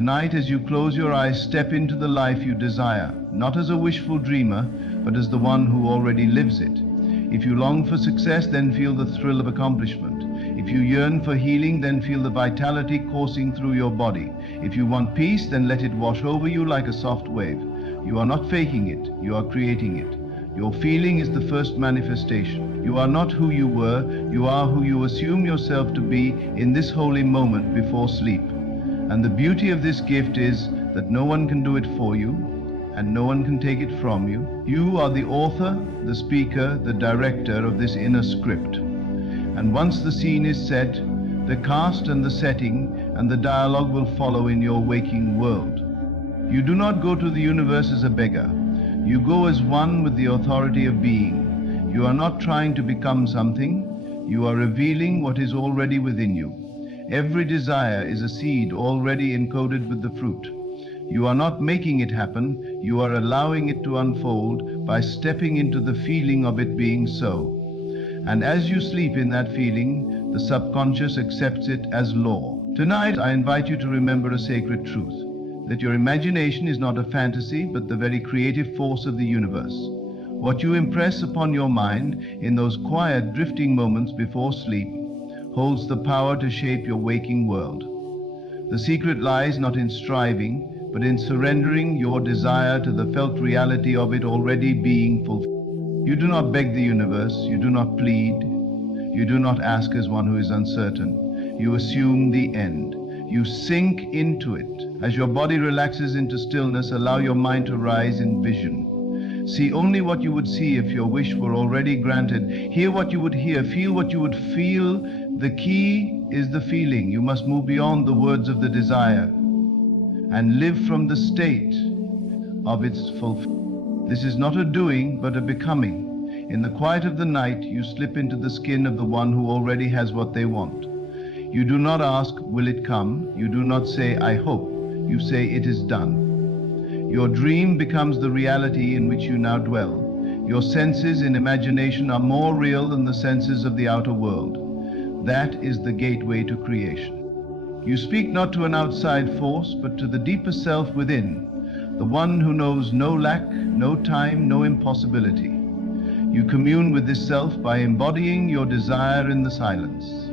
Tonight, as you close your eyes, step into the life you desire, not as a wishful dreamer, but as the one who already lives it. If you long for success, then feel the thrill of accomplishment. If you yearn for healing, then feel the vitality coursing through your body. If you want peace, then let it wash over you like a soft wave. You are not faking it, you are creating it. Your feeling is the first manifestation. You are not who you were, you are who you assume yourself to be in this holy moment before sleep. And the beauty of this gift is that no one can do it for you, and no one can take it from you. You are the author, the speaker, the director of this inner script. And once the scene is set, the cast and the setting and the dialogue will follow in your waking world. You do not go to the universe as a beggar. You go as one with the authority of being. You are not trying to become something. You are revealing what is already within you. Every desire is a seed already encoded with the fruit. You are not making it happen. You are allowing it to unfold by stepping into the feeling of it being so. And as you sleep in that feeling, the subconscious accepts it as law. Tonight, I invite you to remember a sacred truth, that your imagination is not a fantasy, but the very creative force of the universe. What you impress upon your mind in those quiet, drifting moments before sleep holds the power to shape your waking world. The secret lies not in striving, but in surrendering your desire to the felt reality of it already being fulfilled. You do not beg the universe, you do not plead, you do not ask as one who is uncertain. You assume the end. You sink into it. As your body relaxes into stillness, allow your mind to rise in vision. See only what you would see if your wish were already granted. Hear what you would hear, feel what you would feel. The key is the feeling. You must move beyond the words of the desire and live from the state of its fulfillment. This is not a doing, but a becoming. In the quiet of the night, you slip into the skin of the one who already has what they want. You do not ask, will it come? You do not say, I hope. You say, it is done. Your dream becomes the reality in which you now dwell. Your senses in imagination are more real than the senses of the outer world. That is the gateway to creation. You speak not to an outside force, but to the deeper self within, the one who knows no lack, no time, no impossibility. You commune with this self by embodying your desire in the silence.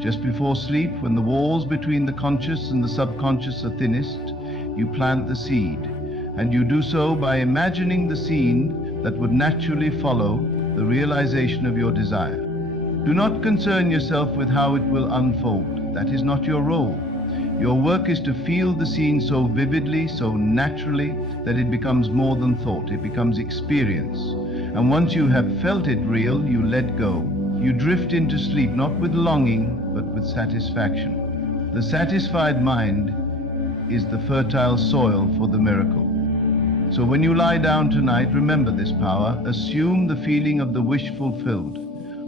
Just before sleep, when the walls between the conscious and the subconscious are thinnest, you plant the seed, and you do so by imagining the scene that would naturally follow the realization of your desire. Do not concern yourself with how it will unfold. That is not your role. Your work is to feel the scene so vividly, so naturally, that it becomes more than thought, it becomes experience. And once you have felt it real, you let go. You drift into sleep not with longing, but with satisfaction. The satisfied mind is the fertile soil for the miracle. So when you lie down tonight, remember this power. Assume the feeling of the wish fulfilled.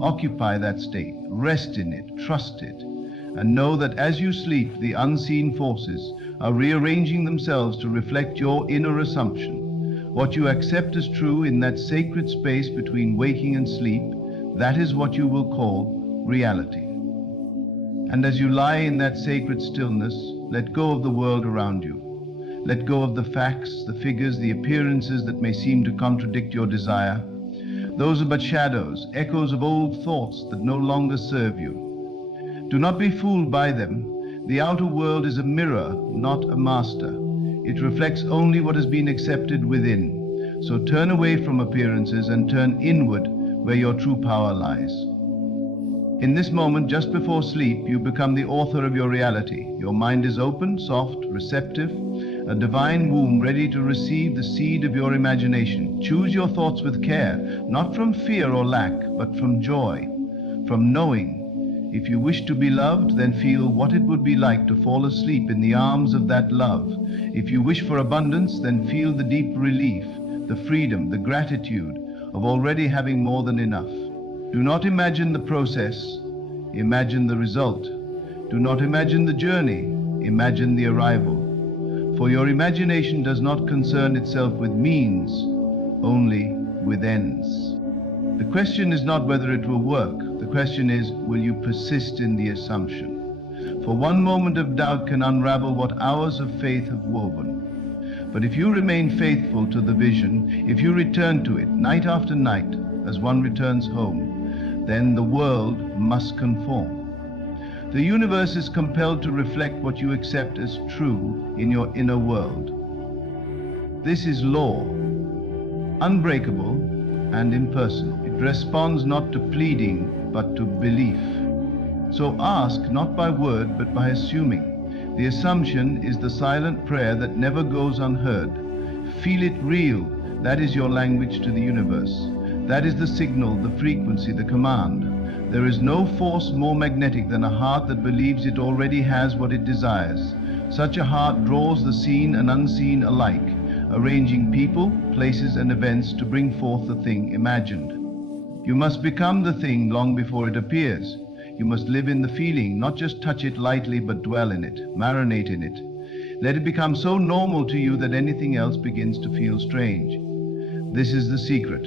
Occupy that state, rest in it, trust it, and know that as you sleep, the unseen forces are rearranging themselves to reflect your inner assumption. What you accept as true in that sacred space between waking and sleep, that is what you will call reality. And as you lie in that sacred stillness, let go of the world around you. Let go of the facts, the figures, the appearances that may seem to contradict your desire. Those are but shadows, echoes of old thoughts that no longer serve you. Do not be fooled by them. The outer world is a mirror, not a master. It reflects only what has been accepted within. So turn away from appearances and turn inward where your true power lies. In this moment, just before sleep, you become the author of your reality. Your mind is open, soft, receptive, a divine womb ready to receive the seed of your imagination. Choose your thoughts with care, not from fear or lack, but from joy, from knowing. If you wish to be loved, then feel what it would be like to fall asleep in the arms of that love. If you wish for abundance, then feel the deep relief, the freedom, the gratitude of already having more than enough. Do not imagine the process, imagine the result. Do not imagine the journey, imagine the arrival. For your imagination does not concern itself with means, only with ends. The question is not whether it will work. The question is, will you persist in the assumption? For one moment of doubt can unravel what hours of faith have woven. But if you remain faithful to the vision, if you return to it night after night as one returns home, then the world must conform. The universe is compelled to reflect what you accept as true in your inner world. This is law, unbreakable and impersonal. It responds not to pleading, but to belief. So ask not by word, but by assuming. The assumption is the silent prayer that never goes unheard. Feel it real. That is your language to the universe. That is the signal, the frequency, the command. There is no force more magnetic than a heart that believes it already has what it desires. Such a heart draws the seen and unseen alike, arranging people, places, and events to bring forth the thing imagined. You must become the thing long before it appears. You must live in the feeling, not just touch it lightly, but dwell in it, marinate in it. Let it become so normal to you that anything else begins to feel strange. This is the secret.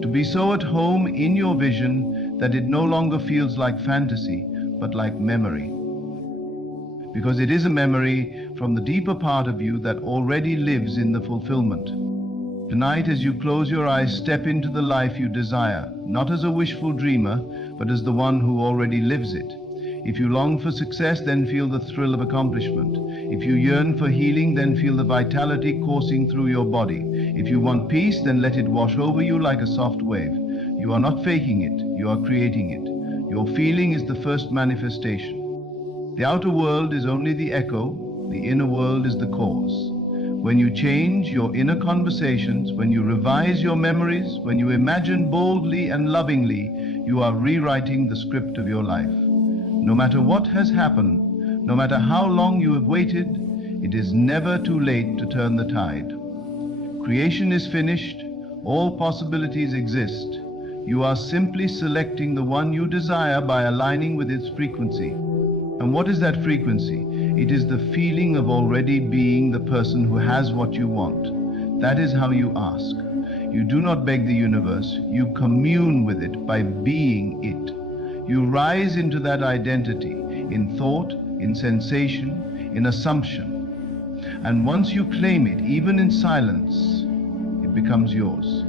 To be so at home in your vision that it no longer feels like fantasy, but like memory. Because it is a memory from the deeper part of you that already lives in the fulfillment. Tonight, as you close your eyes, step into the life you desire, not as a wishful dreamer, but as the one who already lives it. If you long for success, then feel the thrill of accomplishment. If you yearn for healing, then feel the vitality coursing through your body. If you want peace, then let it wash over you like a soft wave. You are not faking it, you are creating it. Your feeling is the first manifestation. The outer world is only the echo, the inner world is the cause. When you change your inner conversations, when you revise your memories, when you imagine boldly and lovingly, you are rewriting the script of your life. No matter what has happened, no matter how long you have waited, it is never too late to turn the tide. Creation is finished, all possibilities exist. You are simply selecting the one you desire by aligning with its frequency. And what is that frequency? It is the feeling of already being the person who has what you want. That is how you ask. You do not beg the universe, you commune with it by being it. You rise into that identity in thought, in sensation, in assumption. And once you claim it, even in silence, it becomes yours.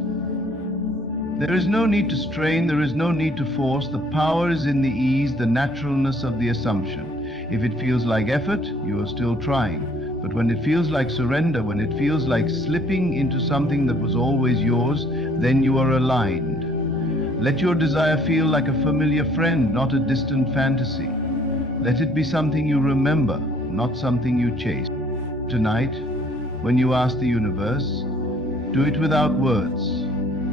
There is no need to strain, there is no need to force. The power is in the ease, the naturalness of the assumption. If it feels like effort, you are still trying. But when it feels like surrender, when it feels like slipping into something that was always yours, then you are aligned. Let your desire feel like a familiar friend, not a distant fantasy. Let it be something you remember, not something you chase. Tonight, when you ask the universe, do it without words.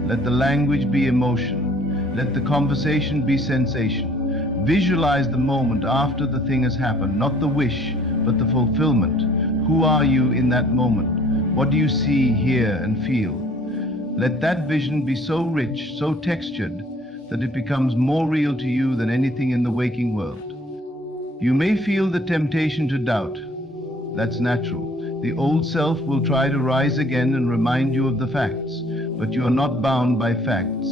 Let the language be emotion. Let the conversation be sensation. Visualize the moment after the thing has happened, not the wish, but the fulfillment. Who are you in that moment? What do you see, hear, and feel? Let that vision be so rich, so textured, that it becomes more real to you than anything in the waking world. You may feel the temptation to doubt. That's natural. The old self will try to rise again and remind you of the facts. But you are not bound by facts.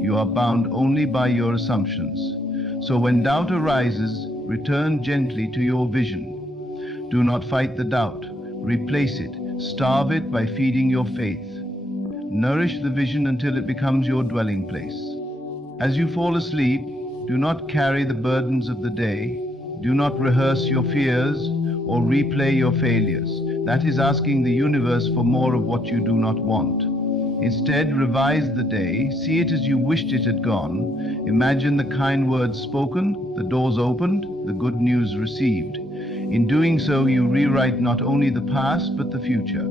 You are bound only by your assumptions. So when doubt arises, return gently to your vision. Do not fight the doubt. Replace it. Starve it by feeding your faith. Nourish the vision until it becomes your dwelling place. As you fall asleep, do not carry the burdens of the day. Do not rehearse your fears or replay your failures. That is asking the universe for more of what you do not want. Instead, revise the day, see it as you wished it had gone. Imagine the kind words spoken, the doors opened, the good news received. In doing so, you rewrite not only the past, but the future.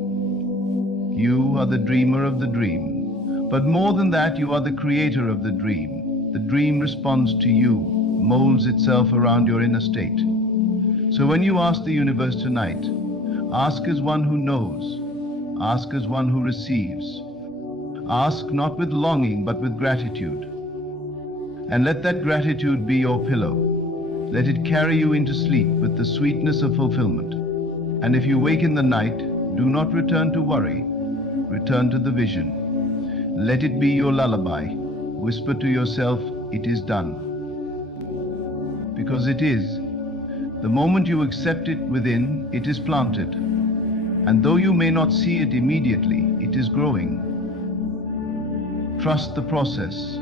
You are the dreamer of the dream. But more than that, you are the creator of the dream. The dream responds to you, molds itself around your inner state. So when you ask the universe tonight, ask as one who knows, ask as one who receives. Ask not with longing, but with gratitude. And let that gratitude be your pillow. Let it carry you into sleep with the sweetness of fulfillment. And if you wake in the night, do not return to worry. Return to the vision. Let it be your lullaby. Whisper to yourself, it is done. Because it is. The moment you accept it within, it is planted. And though you may not see it immediately, it is growing. Trust the process.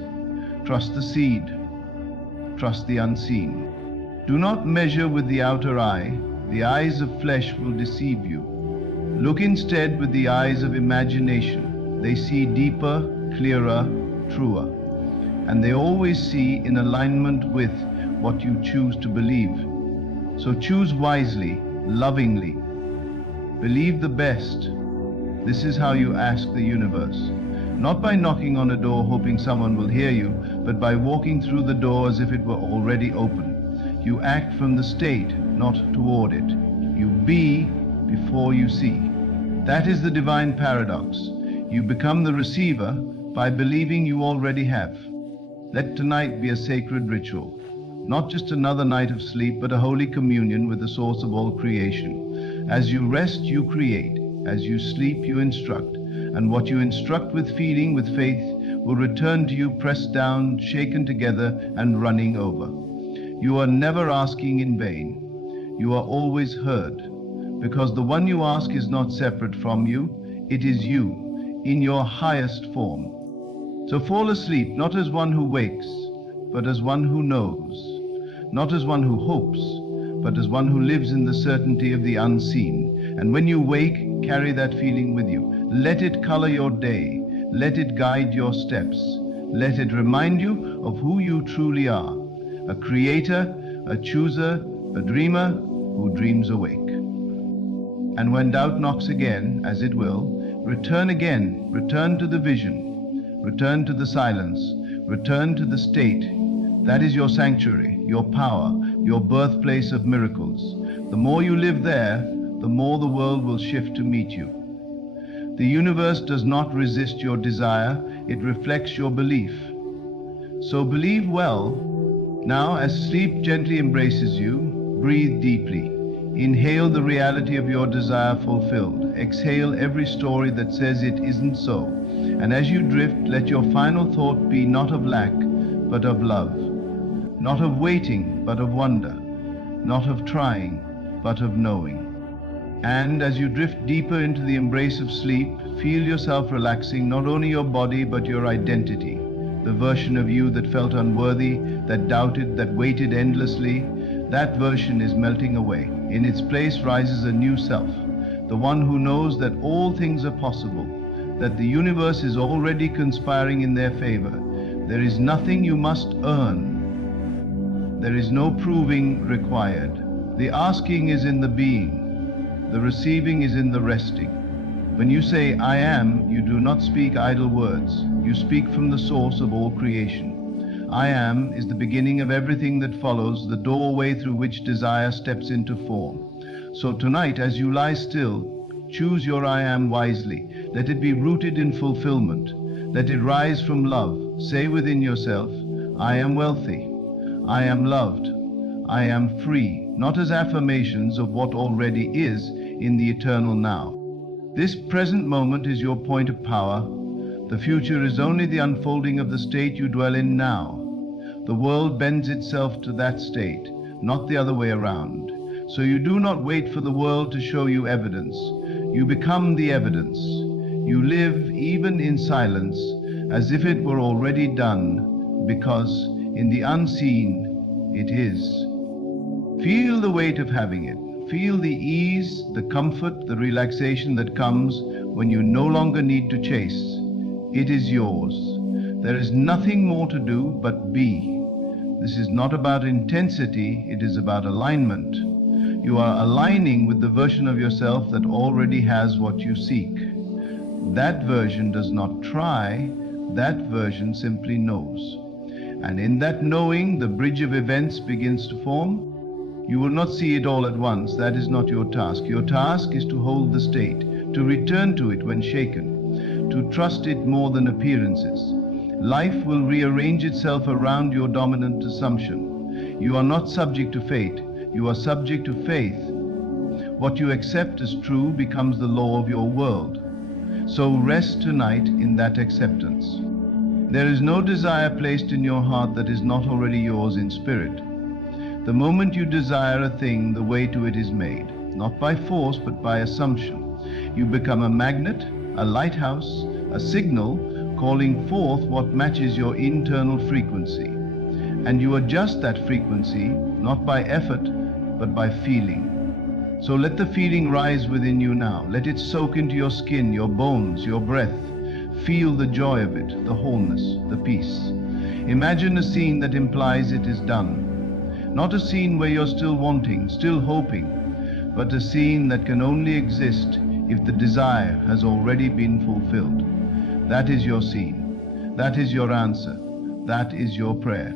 Trust the seed. Trust the unseen. Do not measure with the outer eye. The eyes of flesh will deceive you. Look instead with the eyes of imagination. They see deeper, clearer, truer. And they always see in alignment with what you choose to believe. So choose wisely, lovingly. Believe the best. This is how you ask the universe. Not by knocking on a door hoping someone will hear you, but by walking through the door as if it were already open. You act from the state, not toward it. You be before you see. That is the divine paradox. You become the receiver by believing you already have. Let tonight be a sacred ritual. Not just another night of sleep, but a holy communion with the source of all creation. As you rest, you create. As you sleep, you instruct. And what you instruct with feeling, with faith, will return to you pressed down, shaken together, and running over. You are never asking in vain. You are always heard, because the one you ask is not separate from you. It is you, in your highest form. So fall asleep, not as one who wakes, but as one who knows. Not as one who hopes, but as one who lives in the certainty of the unseen. And when you wake, carry that feeling with you. Let it color your day. Let it guide your steps. Let it remind you of who you truly are. A creator, a chooser, a dreamer who dreams awake. And when doubt knocks again, as it will, return again. Return to the vision. Return to the silence. Return to the state. That is your sanctuary, your power, your birthplace of miracles. The more you live there, the more the world will shift to meet you. The universe does not resist your desire, it reflects your belief. So believe well. Now, as sleep gently embraces you, breathe deeply. Inhale the reality of your desire fulfilled. Exhale every story that says it isn't so. And as you drift, let your final thought be not of lack, but of love. Not of waiting, but of wonder. Not of trying, but of knowing. And as you drift deeper into the embrace of sleep, feel yourself relaxing not only your body, but your identity. The version of you that felt unworthy, that doubted, that waited endlessly, that version is melting away. In its place rises a new self, the one who knows that all things are possible, that the universe is already conspiring in their favor. There is nothing you must earn. There is no proving required. The asking is in the being. The receiving is in the resting. When you say, I am, you do not speak idle words. You speak from the source of all creation. I am is the beginning of everything that follows, the doorway through which desire steps into form. So tonight, as you lie still, choose your I am wisely. Let it be rooted in fulfillment. Let it rise from love. Say within yourself, I am wealthy. I am loved. I am free, not as affirmations of what already is in the eternal now. This present moment is your point of power. The future is only the unfolding of the state you dwell in now. The world bends itself to that state, not the other way around. So you do not wait for the world to show you evidence. You become the evidence. You live even in silence as if it were already done, because in the unseen, it is. Feel the weight of having it. Feel the ease, the comfort, the relaxation that comes when you no longer need to chase. It is yours. There is nothing more to do but be. This is not about intensity, it is about alignment. You are aligning with the version of yourself that already has what you seek. That version does not try, that version simply knows. And in that knowing, the bridge of events begins to form. You will not see it all at once. That is not your task. Your task is to hold the state, to return to it when shaken, to trust it more than appearances. Life will rearrange itself around your dominant assumption. You are not subject to fate. You are subject to faith. What you accept as true becomes the law of your world. So rest tonight in that acceptance. There is no desire placed in your heart that is not already yours in spirit. The moment you desire a thing, the way to it is made, not by force but by assumption. You become a magnet, a lighthouse, a signal calling forth what matches your internal frequency. And you adjust that frequency not by effort but by feeling. So let the feeling rise within you now. Let it soak into your skin, your bones, your breath. Feel the joy of it, the wholeness, the peace. Imagine a scene that implies it is done. Not a scene where you're still wanting, still hoping, but a scene that can only exist if the desire has already been fulfilled. That is your scene. That is your answer. That is your prayer.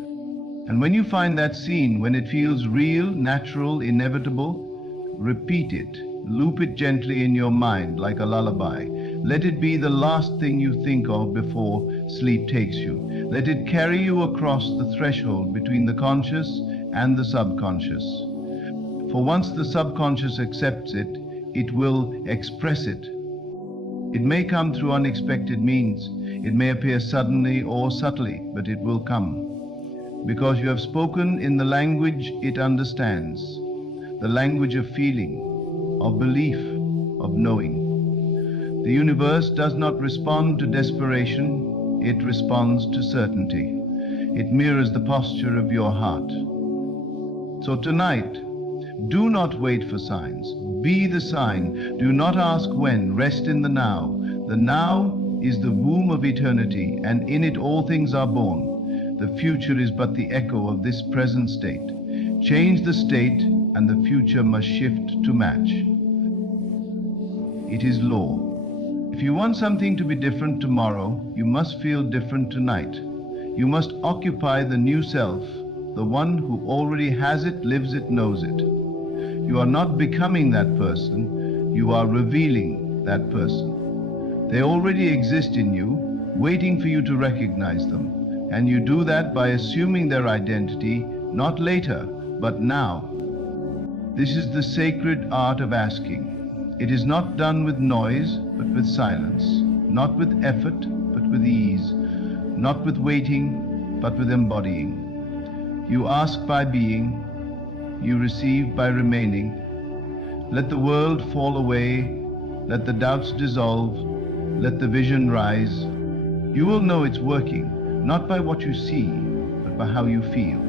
And when you find that scene, when it feels real, natural, inevitable, repeat it. Loop it gently in your mind like a lullaby. Let it be the last thing you think of before sleep takes you. Let it carry you across the threshold between the conscious and the subconscious. For once the subconscious accepts it, it will express it. It may come through unexpected means. It may appear suddenly or subtly, but it will come. Because you have spoken in the language it understands, the language of feeling, of belief, of knowing. The universe does not respond to desperation, it responds to certainty. It mirrors the posture of your heart. So tonight, do not wait for signs. Be the sign. Do not ask when. Rest in the now. The now is the womb of eternity, and in it all things are born. The future is but the echo of this present state. Change the state, and the future must shift to match. It is law. If you want something to be different tomorrow, you must feel different tonight. You must occupy the new self, the one who already has it, lives it, knows it. You are not becoming that person, you are revealing that person. They already exist in you, waiting for you to recognize them. And you do that by assuming their identity, not later, but now. This is the sacred art of asking. It is not done with noise, but with silence. Not with effort, but with ease. Not with waiting, but with embodying. You ask by being, you receive by remaining. Let the world fall away, let the doubts dissolve, let the vision rise. You will know it's working, not by what you see, but by how you feel.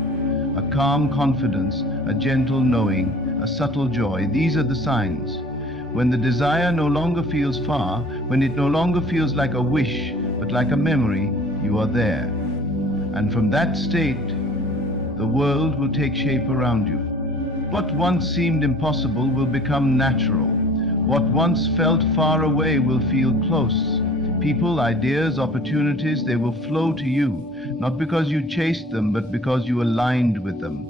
A calm confidence, a gentle knowing, a subtle joy, these are the signs. When the desire no longer feels far, when it no longer feels like a wish, but like a memory, you are there. And from that state, the world will take shape around you. What once seemed impossible will become natural. What once felt far away will feel close. People, ideas, opportunities, they will flow to you, not because you chased them, but because you aligned with them.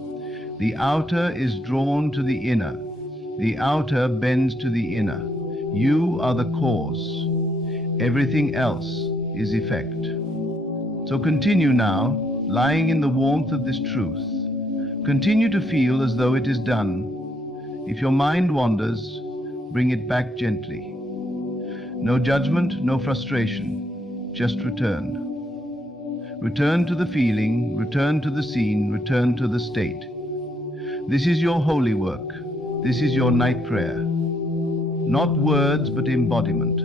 The outer is drawn to the inner. The outer bends to the inner. You are the cause. Everything else is effect. So continue now, lying in the warmth of this truth. Continue to feel as though it is done. If your mind wanders, bring it back gently. No judgment, no frustration, just return. Return to the feeling, return to the scene, return to the state. This is your holy work. This is your night prayer. Not words, but embodiment.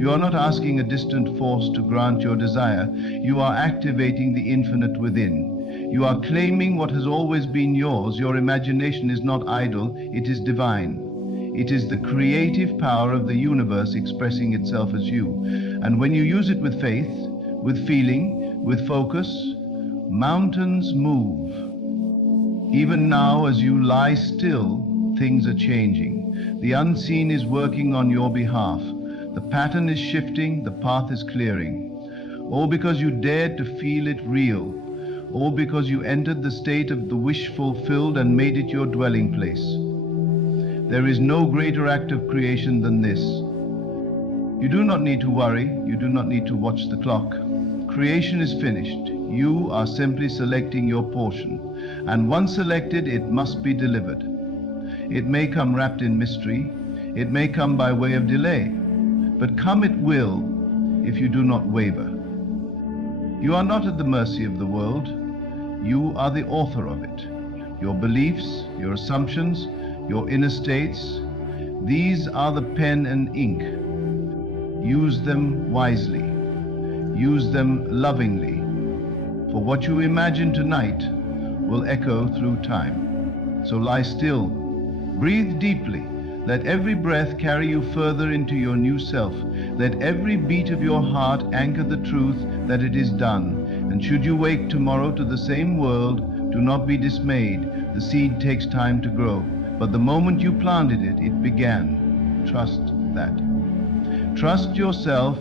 You are not asking a distant force to grant your desire. You are activating the infinite within. You are claiming what has always been yours. Your imagination is not idle, it is divine. It is the creative power of the universe expressing itself as you. And when you use it with faith, with feeling, with focus, mountains move. Even now, as you lie still, things are changing. The unseen is working on your behalf. The pattern is shifting, the path is clearing. All because you dared to feel it real. All because you entered the state of the wish fulfilled and made it your dwelling place. There is no greater act of creation than this. You do not need to worry, you do not need to watch the clock. Creation is finished. You are simply selecting your portion. And once selected, it must be delivered. It may come wrapped in mystery, it may come by way of delay, but come it will if you do not waver. You are not at the mercy of the world, you are the author of it. your beliefs, your assumptions, your inner states. These are the pen and ink. Use them wisely. Use them lovingly. For what you imagine tonight will echo through time. So lie still. Breathe deeply. Let every breath carry you further into your new self. Let every beat of your heart anchor the truth that it is done. And should you wake tomorrow to the same world, do not be dismayed. The seed takes time to grow. But the moment you planted it, it began. Trust that. Trust yourself.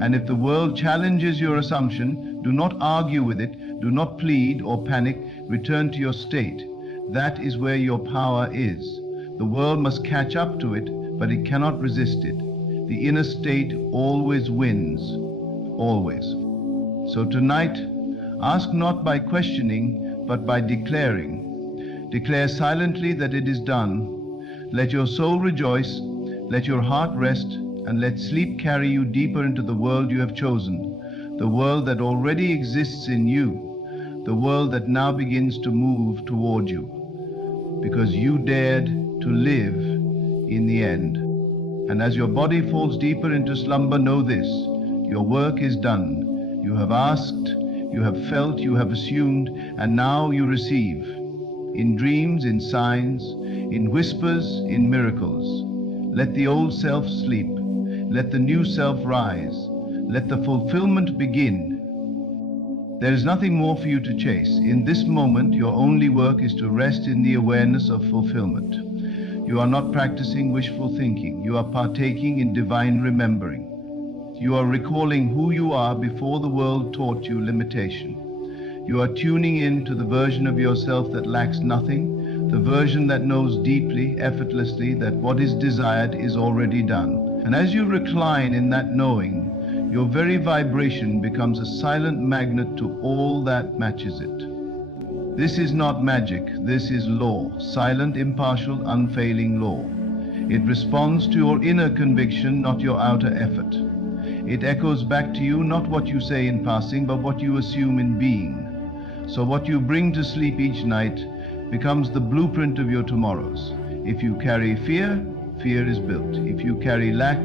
And if the world challenges your assumption, do not argue with it. Do not plead or panic. Return to your state. That is where your power is. The world must catch up to it, but it cannot resist it. The inner state always wins, always. So tonight, ask not by questioning, but by declaring. Declare silently that it is done. Let your soul rejoice, let your heart rest, and let sleep carry you deeper into the world you have chosen, the world that already exists in you, the world that now begins to move toward you, because you dared to live in the end. And as your body falls deeper into slumber, know this: your work is done. You have asked, you have felt, you have assumed, and now you receive. In dreams, in signs, in whispers, in miracles. Let the old self sleep. Let the new self rise. Let the fulfillment begin. There is nothing more for you to chase. In this moment, your only work is to rest in the awareness of fulfillment. You are not practicing wishful thinking. You are partaking in divine remembering. You are recalling who you are before the world taught you limitation. You are tuning in to the version of yourself that lacks nothing, the version that knows deeply, effortlessly, that what is desired is already done. And as you recline in that knowing, your very vibration becomes a silent magnet to all that matches it. This is not magic, this is law, silent, impartial, unfailing law. It responds to your inner conviction, not your outer effort. It echoes back to you not what you say in passing, but what you assume in being. So what you bring to sleep each night becomes the blueprint of your tomorrows. If you carry fear, fear is built. If you carry lack,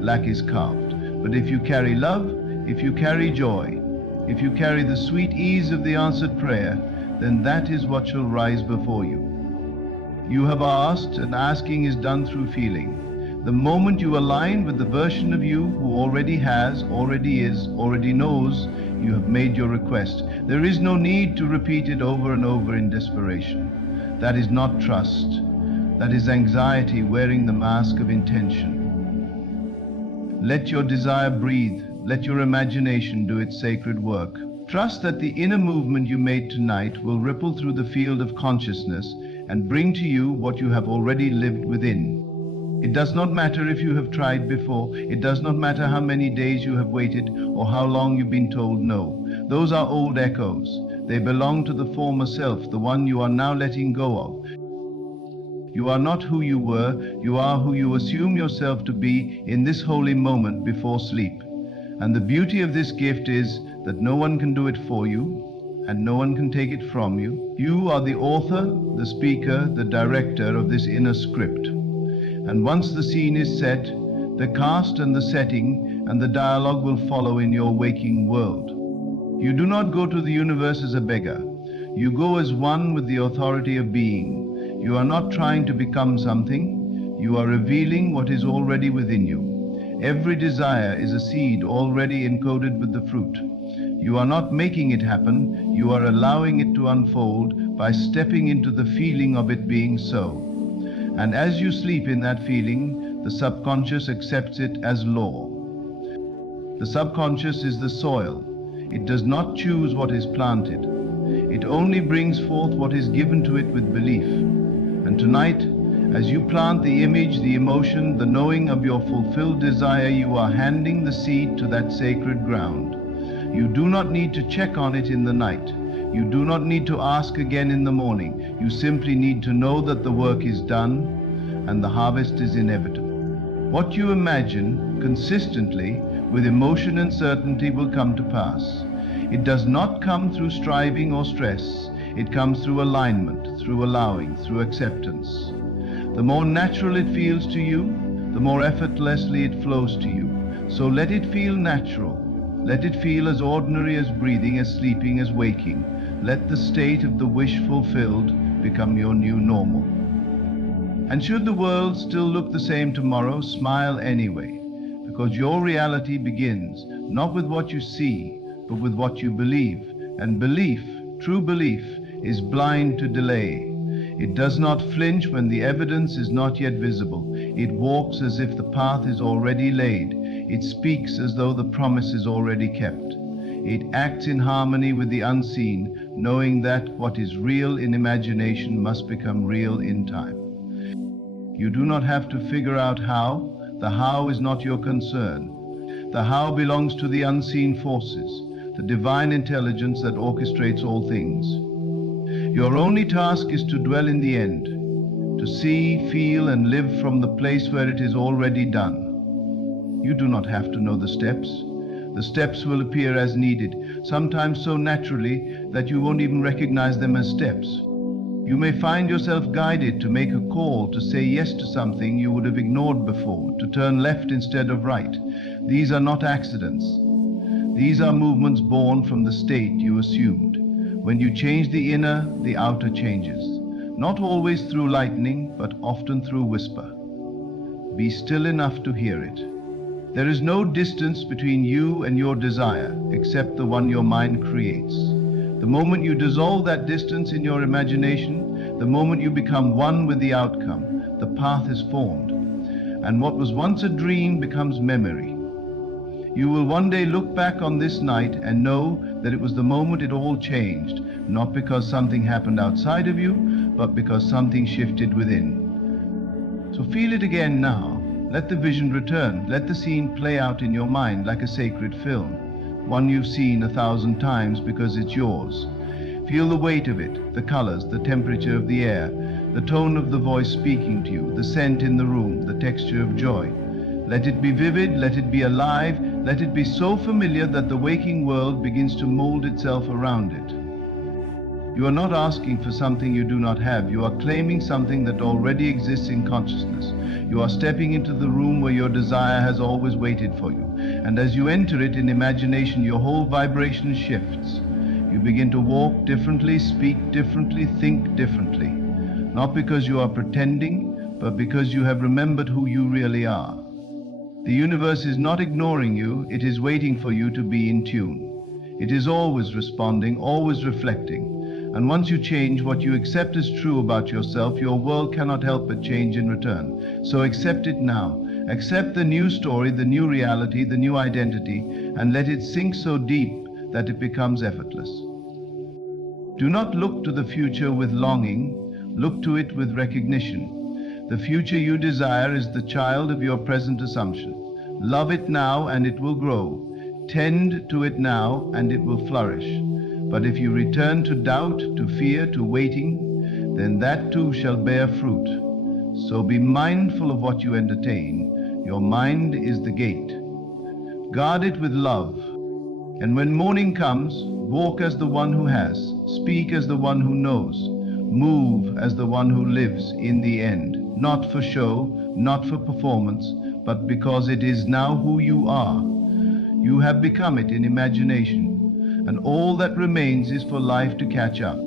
lack is carved. But if you carry love, if you carry joy, if you carry the sweet ease of the answered prayer, then that is what shall rise before you. You have asked, and asking is done through feeling. The moment you align with the version of you who already has, already is, already knows, you have made your request. There is no need to repeat it over and over in desperation. That is not trust. That is anxiety wearing the mask of intention. Let your desire breathe. Let your imagination do its sacred work. Trust that the inner movement you made tonight will ripple through the field of consciousness and bring to you what you have already lived within. It does not matter if you have tried before. It does not matter how many days you have waited or how long you've been told no. Those are old echoes. They belong to the former self, the one you are now letting go of. You are not who you were. You are who you assume yourself to be in this holy moment before sleep. And the beauty of this gift is that no one can do it for you, and no one can take it from you. You are the author, the speaker, the director of this inner script. And once the scene is set, the cast and the setting and the dialogue will follow in your waking world. You do not go to the universe as a beggar. You go as one with the authority of being. You are not trying to become something. You are revealing what is already within you. Every desire is a seed already encoded with the fruit. You are not making it happen. You are allowing it to unfold by stepping into the feeling of it being so. And as you sleep in that feeling, the subconscious accepts it as law. The subconscious is the soil. It does not choose what is planted. It only brings forth what is given to it with belief. And tonight, as you plant the image, the emotion, the knowing of your fulfilled desire, you are handing the seed to that sacred ground. You do not need to check on it in the night. You do not need to ask again in the morning. You simply need to know that the work is done and the harvest is inevitable. What you imagine consistently with emotion and certainty will come to pass. It does not come through striving or stress. It comes through alignment, through allowing, through acceptance. The more natural it feels to you, the more effortlessly it flows to you. So let it feel natural. Let it feel as ordinary as breathing, as sleeping, as waking. Let the state of the wish fulfilled become your new normal. And should the world still look the same tomorrow, smile anyway, because your reality begins not with what you see, but with what you believe. And belief, true belief, is blind to delay. It does not flinch when the evidence is not yet visible. It walks as if the path is already laid. It speaks as though the promise is already kept. It acts in harmony with the unseen, knowing that what is real in imagination must become real in time. You do not have to figure out how. The how is not your concern. The how belongs to the unseen forces, the divine intelligence that orchestrates all things. Your only task is to dwell in the end, to see, feel, and live from the place where it is already done. You do not have to know the steps. The steps will appear as needed, sometimes so naturally that you won't even recognize them as steps. You may find yourself guided to make a call, to say yes to something you would have ignored before, to turn left instead of right. These are not accidents. These are movements born from the state you assumed. When you change the inner, the outer changes. Not always through lightning, but often through whisper. Be still enough to hear it. There is no distance between you and your desire, except the one your mind creates. The moment you dissolve that distance in your imagination, the moment you become one with the outcome, the path is formed. And what was once a dream becomes memory. You will one day look back on this night and know that it was the moment it all changed, not because something happened outside of you, but because something shifted within. So feel it again now. Let the vision return. Let the scene play out in your mind like a sacred film, one you've seen 1,000 times because it's yours. Feel the weight of it, the colors, the temperature of the air, the tone of the voice speaking to you, the scent in the room, the texture of joy. Let it be vivid, let it be alive, let it be so familiar that the waking world begins to mold itself around it. You are not asking for something you do not have. You are claiming something that already exists in consciousness. You are stepping into the room where your desire has always waited for you. And as you enter it in imagination, your whole vibration shifts. You begin to walk differently, speak differently, think differently. Not because you are pretending, but because you have remembered who you really are. The universe is not ignoring you, it is waiting for you to be in tune. It is always responding, always reflecting. And once you change what you accept as true about yourself, your world cannot help but change in return. So accept it now. Accept the new story, the new reality, the new identity, and let it sink so deep that it becomes effortless. Do not look to the future with longing, look to it with recognition. The future you desire is the child of your present assumption. Love it now and it will grow. Tend to it now and it will flourish. But if you return to doubt, to fear, to waiting, then that too shall bear fruit. So be mindful of what you entertain. Your mind is the gate. Guard it with love. And when morning comes, walk as the one who has, speak as the one who knows, move as the one who lives in the end. Not for show, not for performance, but because it is now who you are. You have become it in imagination, and all that remains is for life to catch up.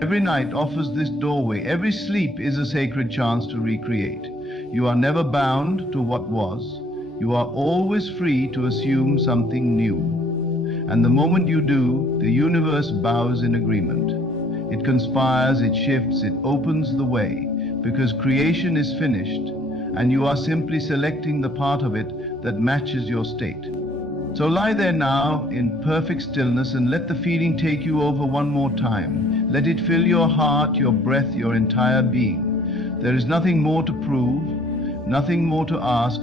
Every night offers this doorway. Every sleep is a sacred chance to recreate. You are never bound to what was. You are always free to assume something new. And the moment you do, the universe bows in agreement. It conspires, it shifts, it opens the way. Because creation is finished, and you are simply selecting the part of it that matches your state. So lie there now in perfect stillness and let the feeling take you over one more time. Let it fill your heart, your breath, your entire being. There is nothing more to prove, nothing more to ask.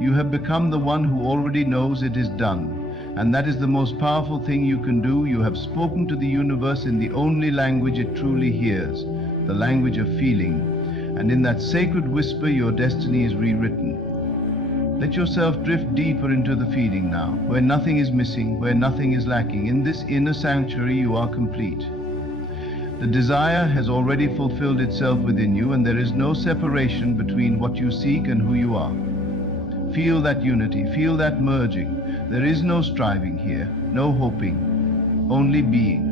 You have become the one who already knows it is done. And that is the most powerful thing you can do. You have spoken to the universe in the only language it truly hears, the language of feeling. And in that sacred whisper, your destiny is rewritten. Let yourself drift deeper into the feeling now, where nothing is missing, where nothing is lacking. In this inner sanctuary, you are complete. The desire has already fulfilled itself within you, and there is no separation between what you seek and who you are. Feel that unity, feel that merging. There is no striving here, no hoping, only being.